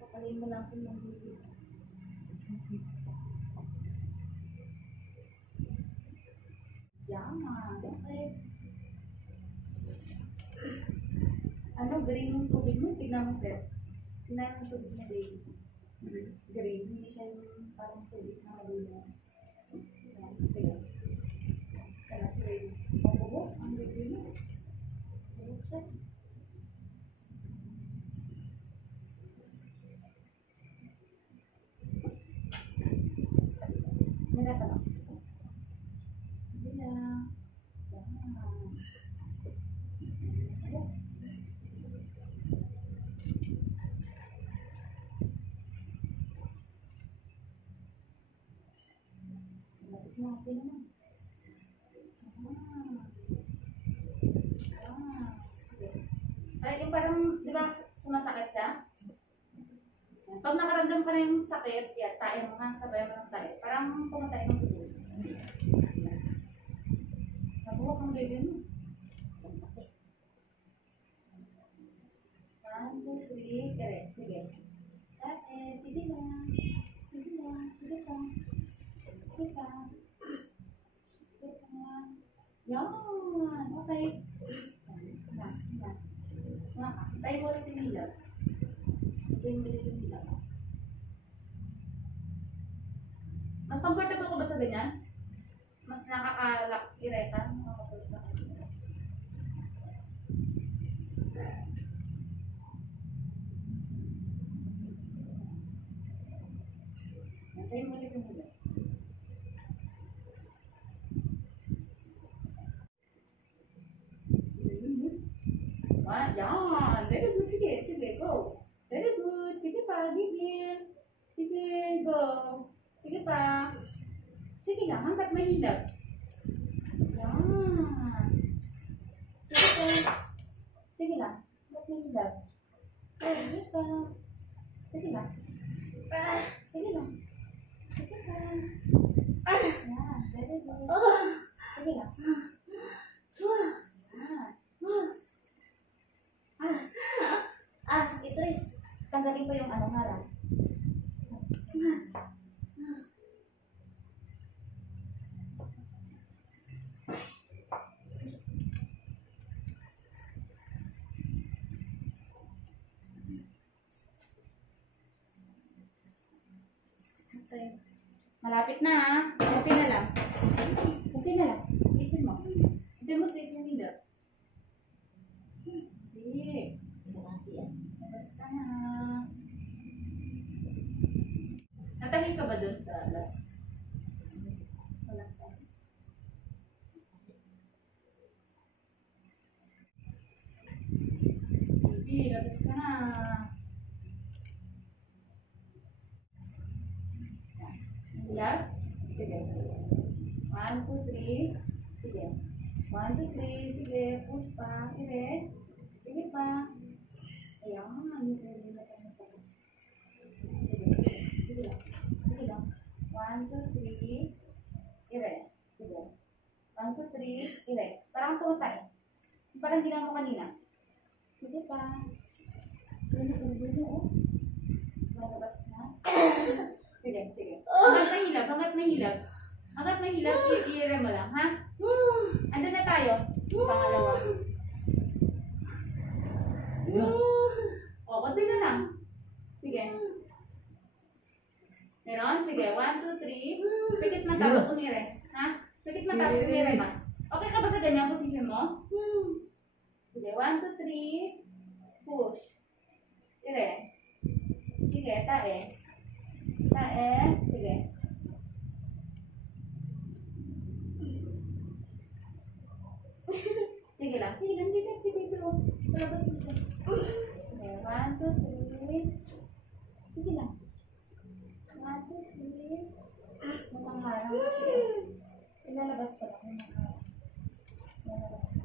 Kapalin mo lang kung nandito. Yan. Okay. Ano, green yung tubig mo? Tignan mo, sir. Tignan mo yung tubig na green. Green. Hindi siya yung parang tubig na malino. Sige. Kaya sige. Mabubo. Ang green mo. Mabubo siya. Nagata lang. Hindi na. Okay naman. Ay, yung parang, di ba, sumasakit siya? Pag nakaramdam ka na yung sakit, yan, tayo mo nga, sabay mo ng tayo. Parang pumatay ng dugo. Nabuhok ang baby mo. 1, 2, 3, correct. Sige. Sige lang. Sige lang. Sige pa. Sige pa. Sige pa. Yan. Okay. Tayo mo ulit yung hilaw. Tayo mo ulit yung hilaw. Mas comfortable ko ba sa ganyan? Mas nakaka-ireta? Nakaka-pulsa ka. Tayo mo ulit yung hilaw. Yan. Very good. Sige. Sige. Go. Very good. Sige pa. Gigil. Sige. Go. Sige pa. Sige lang. Hanggat may hilag. Yan. Sige pa. Sige lang. Hanggat may hilag. Sige pa. Sige lang. Sige lang. Sige pa. Yan. Very good. Sige lang. Sakit Tris. Tanggalin ko yung ano harap. Okay. Malapit na ah. Okay na lang. Okay na lang. Isin mo. Hindi mo save yung nila. Hindi. Basta na. Natahil ka ba dun sa last? Wala ka. Hindi. Labas ka na. Hilag? Sige. 1, 2, 3. Sige. 1, 2, 3. Sige. Push pa. Sige. Sige pa. Ayan. Hindi na tayo masakit. Sige. Sige lang. Sige lang. 1, 2, 3. Ire. Sige. 1, 2, 3. Ire. Parang tumatay. Parang ginawa mo kanina. Sige pa. Ganyan. Malabas na. Sige, sige. Hanggat may hilag. Hanggat may hilag, i-ire mo lang, ha? Andun na tayo. Pangalawa. O, konti na lang. Sige. Meron? Sige, 1, 2, 3. Pikit matapos umire. Ha? Pikit matapos umire ba? Okay ka ba sa ganyang posisyon mo? Sige, 1, 2, 3. Push. Ire. Sige, tae. Tae. Sige. Sige lang. Sige lang. Sige lang. Sige lang. Palabas mo siya. Sige. 1, 2, 3. Sige lang. 1, 2, 3. Mamangharang. Sige. Ilalabas ko lang. Mamangharang. Ilalabas ko.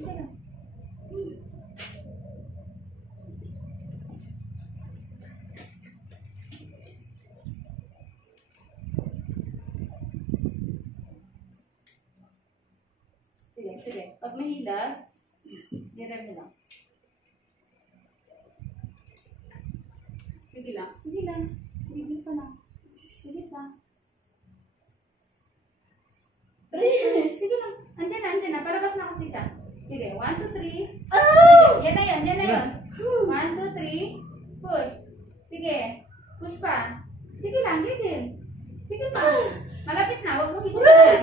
Sige lang. sige. Pag mahila, i-rem mo lang. Sige lang. Sige lang. Sige pa lang. Sige pa. Sige lang. Andyan na. Palabas na kasi siya. Sige, 1, 2, 3. Oh! Yan na yun. 1, 2, 3. Push. Sige. Push pa. Sige lang, gigil. Sige pa. Malapit na. Huwag mo higupin.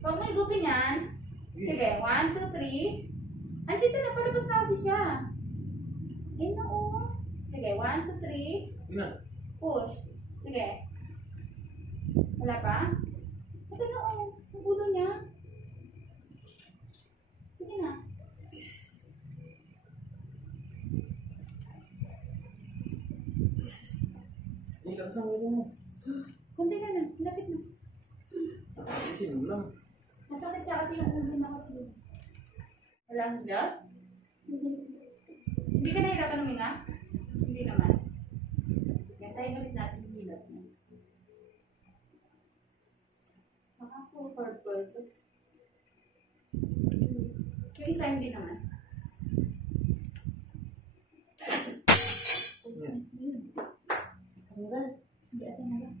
Huwag mo higupin yan. Sige, 1, 2, 3. Andito na, palabas na kasi siya. Yan na Sige, 1, 2, 3. Push. Sige. Wala pa? Ito na Ang ulo niya. Sige na. Ilang sa ulo mo. Kunti na. Lapit na. Isin mo lang. Masakit siya kasi yung ulo na kasi. Walang hila? Hindi ka nahirapan huminga? Hindi naman. Yan tayo ulit natin yung hilap niya. Purple. Yung isa hindi naman. Yan. Tanggal. Hindi ata naman.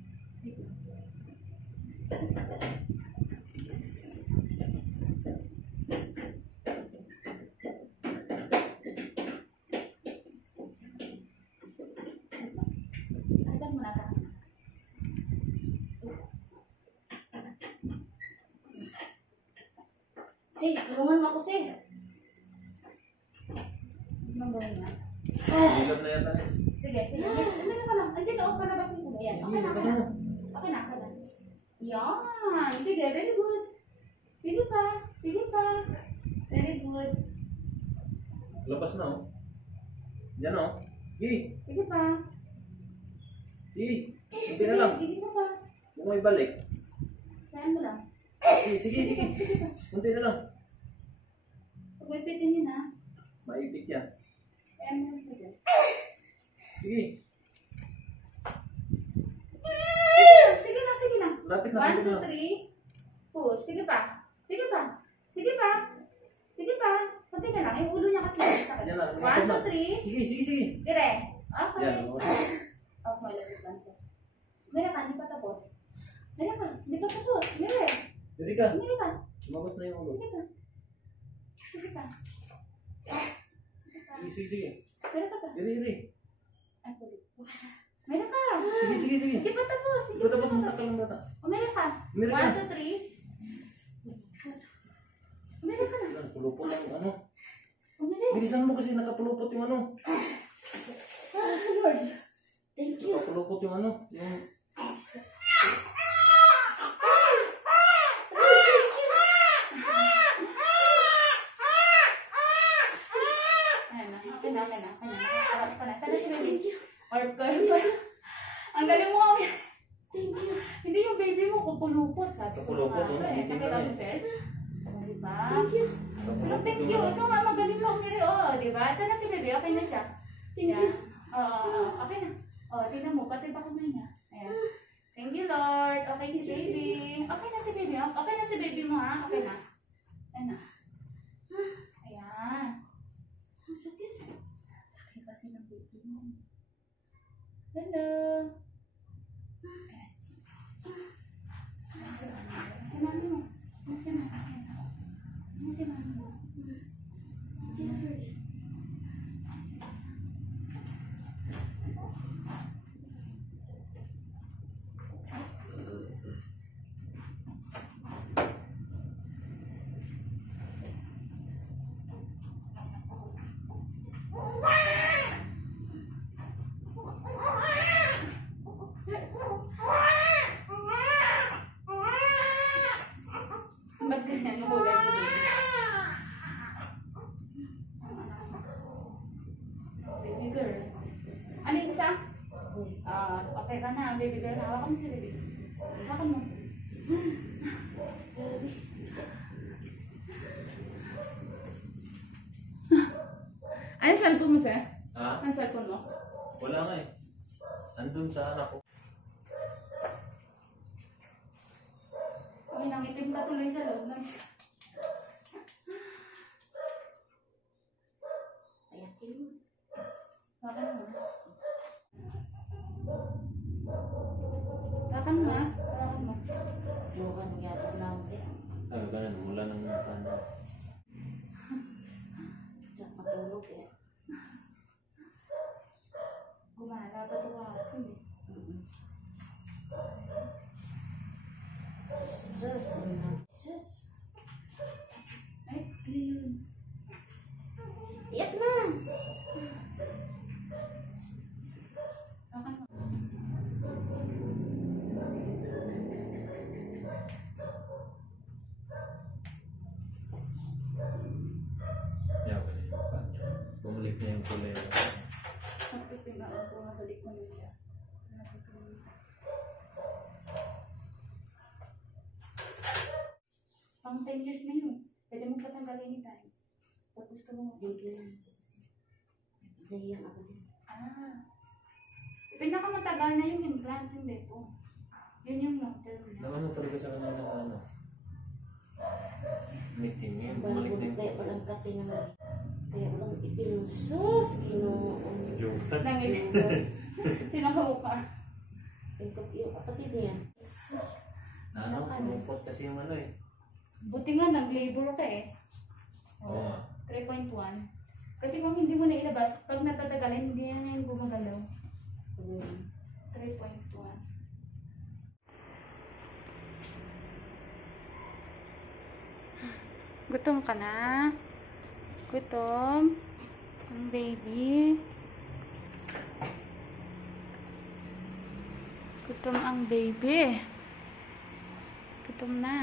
Tulungan mo ako, Si. Mabawin na. Hilap na yata. Sige. Ano ka lang? Andiyan na, palabasin ko. Ayan. Okay na. Yan. Sige, very good. Sige pa. Very good. Lapas na Diyan Sige pa. Hindi na lang. Sige pa. Huwag mo ibalik. Kaya mo lang. Sige. pa. Kunti na lang. Huwag ipitin yun ha. Maipit yan. Kaya mo lang sige. Sige. Sige na. Lapit na. 1, 2, 3. Push. Sige pa. Kunti na lang. Yung ulo niya kasi. Yan na. 1, 2, 3. Sige. Dire. Okay. Yan. Oh, may lapit lang siya. Mira ka, hindi pa tapos. Mira. Dili ka. Lumabas na yung ulo. Sige pa. Sige. Mira ka pa. Dili. Ay, kulit. Mira ka. Sige. Hindi pa tapos. Ito tapos masakal ng bata. Mira ka. Mira ka. 1, 2, 3. Mira ka na. Yan, pulupot ang Umili. Bilisan mo kasi nakapulupot yung Lord. Thank you. Nakapulupot yung yung... Okay na. Nakakaraos ka na. Kada si baby. Ang galing mo. Thank you. Hindi yung baby mo kupulupot. Sabi ko Kupulupot, nga. Nakita mo, Sel? Diba? Thank you. Thank you. Ikaw nga magaling mo umiri. Diba? Ito na si baby. Okay na siya. Thank you. Okay na. Tignan mo. Pati pa kamay niya. Ayan. Thank you, Lord. Okay si baby. Okay na si baby. Okay na si baby mo, ha? Okay na. Ayan na. Ayan. Ang sakit. Laki kasi ng baby mo. Hello. Nasa mami mo. Ba't ganyan? Mahulay ko baby girl. Ano yung isa? Okay ka na, baby girl. Hawakan mo si baby. Hawakan mo. Ano yung cellphone mo, sir? Ha? Ano yung cellphone mo? Wala nga Andun sa anak ko. Ay, nangitim ka tuloy sa loob ng... Hawakan mo. Hawakan mo. Jogan, gyapon na ako siya. Ay, ganun. Mula ng ano. Diyak matulog eh. Gumana pa ito ako eh. Sus, ano na. Sus. Ay, ano yun? Iyak na! Hawakan mo. Yeah, bumalik na yung kulay. Nagpipingaan ko na balik mo niya. Pang 10 years na yun. Pwede mo patanggalin ni tayo. Pag gusto mo. Hindi lang. Nahiyang ako dyan. Ah. Pinakamatagal na yung implant, hindi po. Yun yung long term na. Naman talaga sa kanila na ano. Meeting yun. Parang Bumalik na yung kaya kulay. palang kati naman. Kaya palang itim. Sus! Ginoon. Joke. Nangin. Sino ka mukha? Tingkot yung kapatid niya. Ano, pumupot kasi yung ano eh. Buti nga, nag-labor ka eh. Oo nga. 3.1. Kasi kung hindi mo na ilabas, pag natatagalan, hindi na yung gumagalaw. 3.1. Gutom ka na? Gutom? Ang baby? Gutom ang baby. Gutom na.